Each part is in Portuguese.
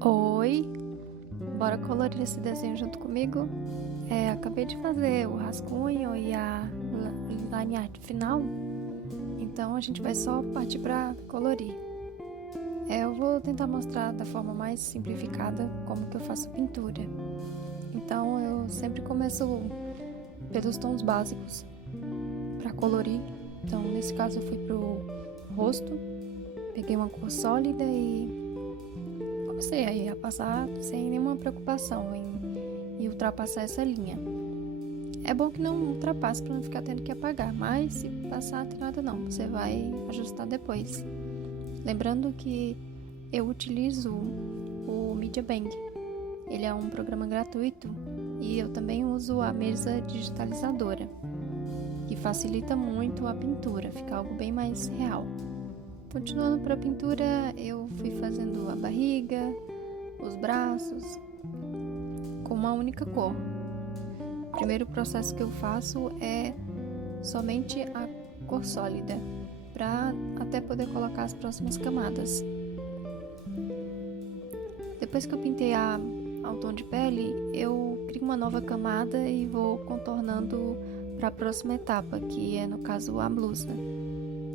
Oi, bora colorir esse desenho junto comigo? Acabei de fazer o rascunho e a line art final, então a gente vai só partir para colorir. Eu vou tentar mostrar da forma mais simplificada como que eu faço pintura. Então eu sempre começo pelos tons básicos para colorir. Então nesse caso eu fui pro rosto, peguei uma cor sólida e comecei aí a passar sem nenhuma preocupação em ultrapassar essa linha. É bom que não ultrapasse para não ficar tendo que apagar, mas se passar, não tem nada não, você vai ajustar depois. Lembrando que eu utilizo o Media Bang. Ele é um programa gratuito e eu também uso a mesa digitalizadora, que facilita muito a pintura, fica algo bem mais real. Continuando para a pintura, eu fui fazendo a barriga, os braços, com uma única cor. O primeiro processo que eu faço é somente a cor sólida, para até poder colocar as próximas camadas. Depois que eu pintei ao tom de pele, eu crio uma nova camada e vou contornando para a próxima etapa, que é no caso a blusa.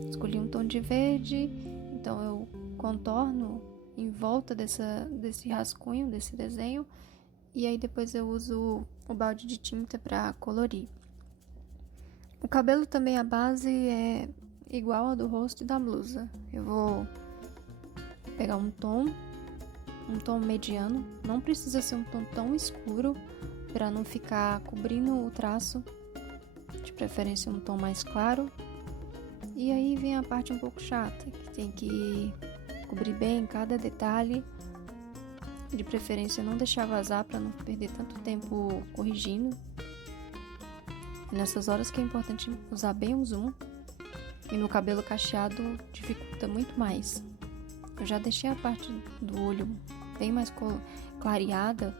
Escolhi um tom de verde, então eu contorno em volta desse rascunho, desse desenho, e aí depois eu uso o balde de tinta para colorir. O cabelo também, a base é igual a do rosto e da blusa. Eu vou pegar um tom mediano, não precisa ser um tom tão escuro para não ficar cobrindo o traço, de preferência um tom mais claro. E aí vem a parte um pouco chata, que tem que cobrir bem cada detalhe, de preferência não deixar vazar para não perder tanto tempo corrigindo. É nessas horas que é importante usar bem o zoom, e no cabelo cacheado dificulta muito mais. Eu já deixei a parte do olho bem mais clareada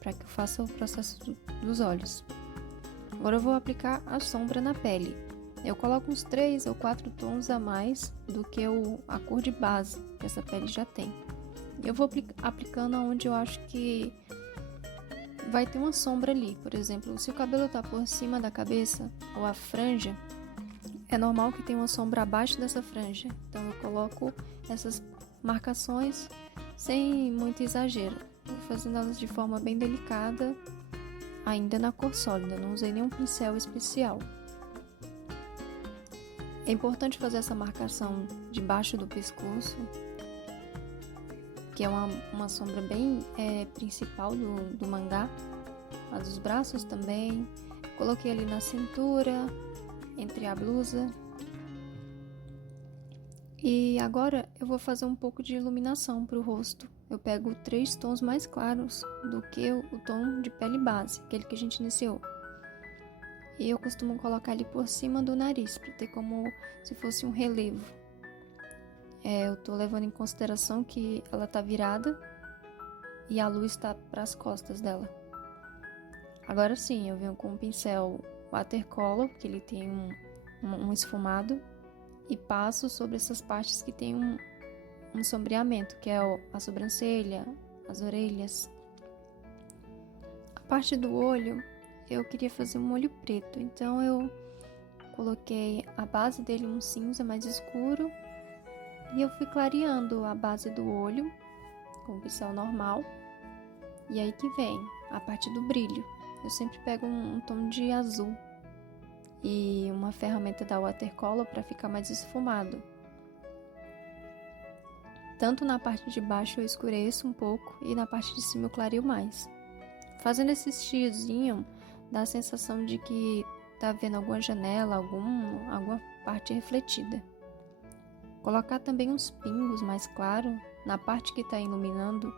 para que eu faça o processo dos olhos. Agora eu vou aplicar a sombra na pele. Eu coloco uns 3 ou 4 tons a mais do que a cor de base que essa pele já tem. Eu vou aplicando onde eu acho que vai ter uma sombra ali. Por exemplo, se o cabelo está por cima da cabeça ou a franja, é normal que tenha uma sombra abaixo dessa franja. Então eu coloco essas marcações sem muito exagero. Vou fazendo elas de forma bem delicada, ainda na cor sólida. Não usei nenhum pincel especial. É importante fazer essa marcação debaixo do pescoço, que é uma sombra bem principal do mangá. A dos braços também. Coloquei ali na cintura, entre a blusa. E agora eu vou fazer um pouco de iluminação para o rosto. Eu pego 3 tons mais claros do que o tom de pele base, aquele que a gente iniciou. E eu costumo colocar ali por cima do nariz, para ter como se fosse um relevo. Eu tô levando em consideração que ela tá virada e a luz está para as costas dela. Agora sim, eu venho com um pincel watercolor, que ele tem um esfumado, e passo sobre essas partes que tem um sombreamento, que é a sobrancelha, as orelhas. A parte do olho, eu queria fazer um olho preto, então eu coloquei a base dele um cinza mais escuro e eu fui clareando a base do olho com o pincel normal. E aí que vem a parte do brilho. Eu sempre pego um tom de azul e uma ferramenta da watercolor para ficar mais esfumado. Tanto na parte de baixo eu escureço um pouco e na parte de cima eu clareio mais. Fazendo esse estiozinho, dá a sensação de que tá vendo alguma janela, alguma parte refletida. Colocar também uns pingos mais claros na parte que está iluminando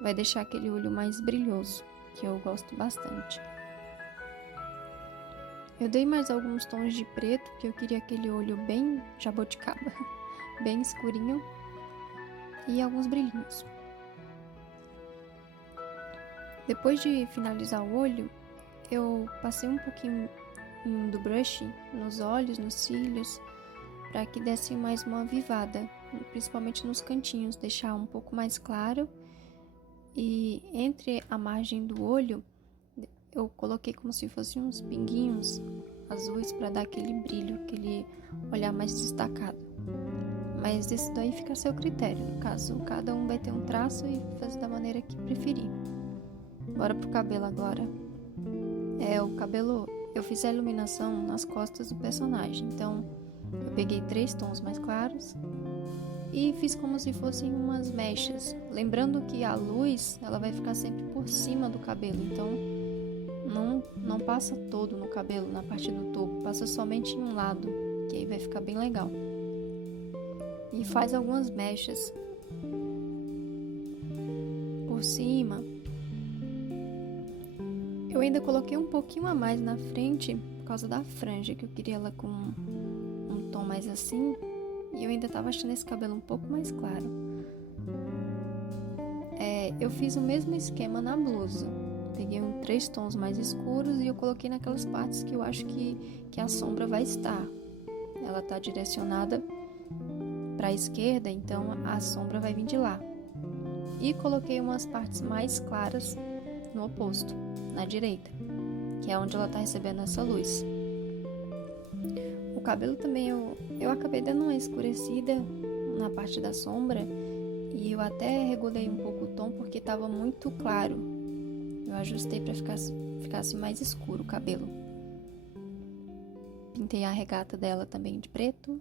vai deixar aquele olho mais brilhoso, que eu gosto bastante. Eu dei mais alguns tons de preto, que eu queria aquele olho bem jabuticaba, bem escurinho, e alguns brilhinhos. Depois de finalizar o olho, eu passei um pouquinho do brush nos olhos, nos cílios, para que desse mais uma avivada, principalmente nos cantinhos, deixar um pouco mais claro E entre a margem do olho, eu coloquei como se fossem uns pinguinhos azuis para dar aquele brilho, aquele olhar mais destacado. Mas isso daí fica a seu critério. No caso, cada um vai ter um traço e fazer da maneira que preferir. Bora pro cabelo agora. O cabelo, eu fiz a iluminação nas costas do personagem. Então, eu peguei 3 tons mais claros e fiz como se fossem umas mechas. Lembrando que a luz, ela vai ficar sempre por cima do cabelo. Então, não passa todo no cabelo, na parte do topo. Passa somente em um lado, que aí vai ficar bem legal. E faz algumas mechas por cima. Eu ainda coloquei um pouquinho a mais na frente por causa da franja, que eu queria ela com um tom mais assim. E eu ainda tava achando esse cabelo um pouco mais claro. Eu fiz o mesmo esquema na blusa. Peguei 3 tons mais escuros e eu coloquei naquelas partes que eu acho que a sombra vai estar. Ela tá direcionada para a esquerda, então a sombra vai vir de lá. E coloquei umas partes mais claras no oposto, na direita, que é onde ela tá recebendo essa luz. O cabelo também eu acabei dando uma escurecida na parte da sombra e eu até regulei um pouco o tom porque tava muito claro. Eu ajustei para ficasse mais escuro o cabelo. Pintei a regata dela também de preto.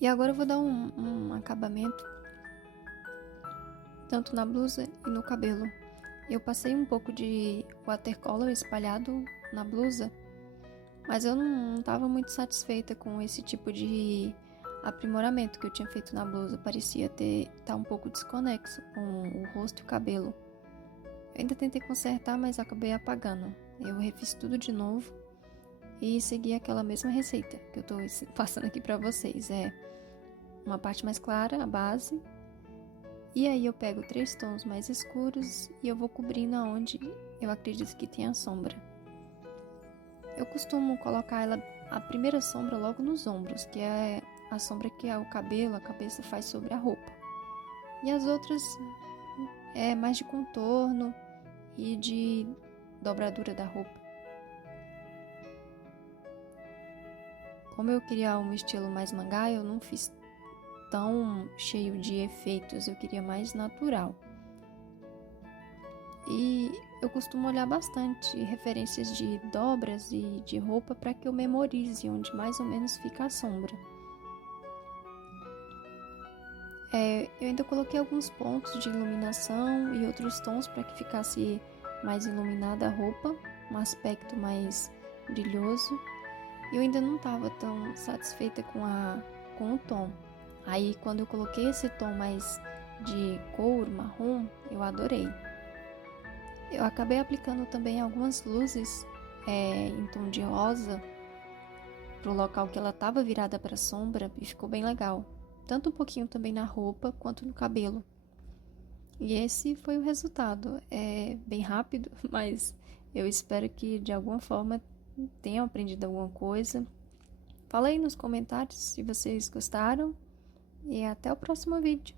E agora eu vou dar um acabamento tanto na blusa e no cabelo. Eu passei um pouco de watercolor espalhado na blusa, mas eu não estava muito satisfeita com esse tipo de aprimoramento que eu tinha feito na blusa. Parecia estar um pouco desconexo com o rosto e o cabelo. Eu ainda tentei consertar, mas acabei apagando. Eu refiz tudo de novo e segui aquela mesma receita que eu tô passando aqui pra vocês. Uma parte mais clara, a base, e aí eu pego 3 tons mais escuros e eu vou cobrindo aonde eu acredito que tem a sombra. Eu costumo colocar a primeira sombra logo nos ombros, que é a sombra que é o cabelo, a cabeça faz sobre a roupa. E as outras é mais de contorno e de dobradura da roupa. Como eu queria um estilo mais mangá, eu não fiz tão cheio de efeitos, eu queria mais natural. E eu costumo olhar bastante referências de dobras e de roupa para que eu memorize onde mais ou menos fica a sombra. Eu ainda coloquei alguns pontos de iluminação e outros tons para que ficasse mais iluminada a roupa, um aspecto mais brilhoso. Eu ainda não estava tão satisfeita com o tom. Aí quando eu coloquei esse tom mais de couro, marrom, eu adorei. Eu acabei aplicando também algumas luzes em tom de rosa pro local que ela estava virada para a sombra e ficou bem legal. Tanto um pouquinho também na roupa quanto no cabelo. E esse foi o resultado. É bem rápido, mas eu espero que de alguma forma tenham aprendido alguma coisa. Fala aí nos comentários se vocês gostaram e até o próximo vídeo.